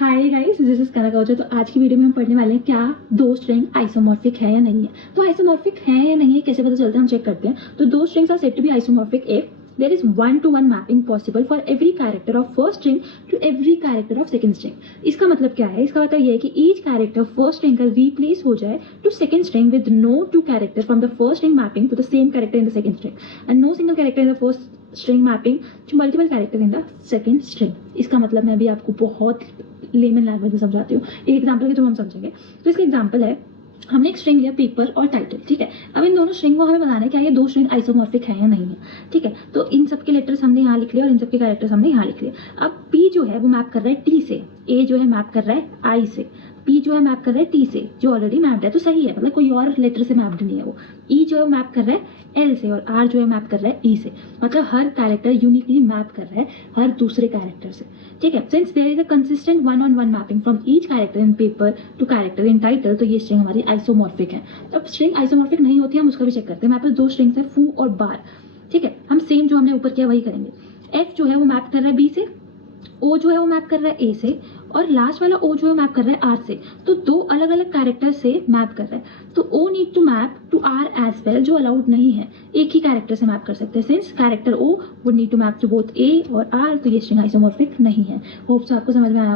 Hi guys, this is कनक। तो आज की वीडियो में हम पढ़ने वाले हैं क्या दो स्ट्रिंग आइसोमॉर्फिक है या नहीं है। तो आइसोमॉर्फिक है या नहीं है कैसे पता चलता है, हम चेक करते हैं। तो दो strings are said to be isomorphic if there is one-to-one mapping possible for every character of first string to every character of second string। इसका मतलब क्या है? इसका मतलब ये है कि each character first string का replace हो जाए to second string with no two character from the first string mapping to the same character in the second string and no single character in the first string mapping to multiple character in the second string। इसका मतलब मैं अभी आपको बहुत layman language में समझाती हूँ, एक एग्जाम्पल के थ्रू हम समझेंगे। तो इसका एग्जाम्पल है, हमने एक स्ट्रिंग लिया पेपर और टाइटल, ठीक है। अब इन दोनों स्ट्रिंग को हमें बताना है क्या ये दो स्ट्रिंग आइसोमॉर्फिक है या नहीं है, ठीक है। तो इन सबके लेटर्स हमने यहाँ लिख लिया और इन सबके कैरेक्टर्स हमने यहाँ लिख लिया। अब पी जो है वो मैप कर रहा है टी से, ए जो है मैप कर रहा है आई से, पी जो है मैप कर रहा है टी से जो ऑलरेडी मैप्ड है, तो सही है, मतलब कोई और लेटर से मैप्ड नहीं है वो। ई जो है मैप कर रहा है एल से और आर जो है मैप कर रहा है ई से, मतलब हर कैरेक्टर यूनिकली मैप कर रहा है हर दूसरे कैरेक्टर से, ठीक है। Since there is a consistent one on one mapping from each character in paper to character in title, तो ये स्ट्रिंग हमारी आइसोमॉर्फिक है। अब स्ट्रिंग आइसोमॉर्फिक नहीं होती है, हम उसका भी चेक करते हैं। हमारे पास दो स्ट्रिंग्स है फू और बार, ठीक है। हम सेम जो हमने ऊपर किया वही करेंगे। एफ जो है वो मैप कर रहा है बी से, ओ जो है वो मैप कर रहा है ए से और लास्ट वाला ओ जो है मैप कर रहा है आर से। तो दो अलग अलग कैरेक्टर से मैप कर रहा है, तो oh need to map to R as well, जो अलाउड नहीं है, एक ही कैरेक्टर से मैप कर सकते हैं। Since character O would need to map to both A और आर, तो ये स्ट्रिंग आइसोमॉर्फिक नहीं है। होप सो आपको समझ में आया।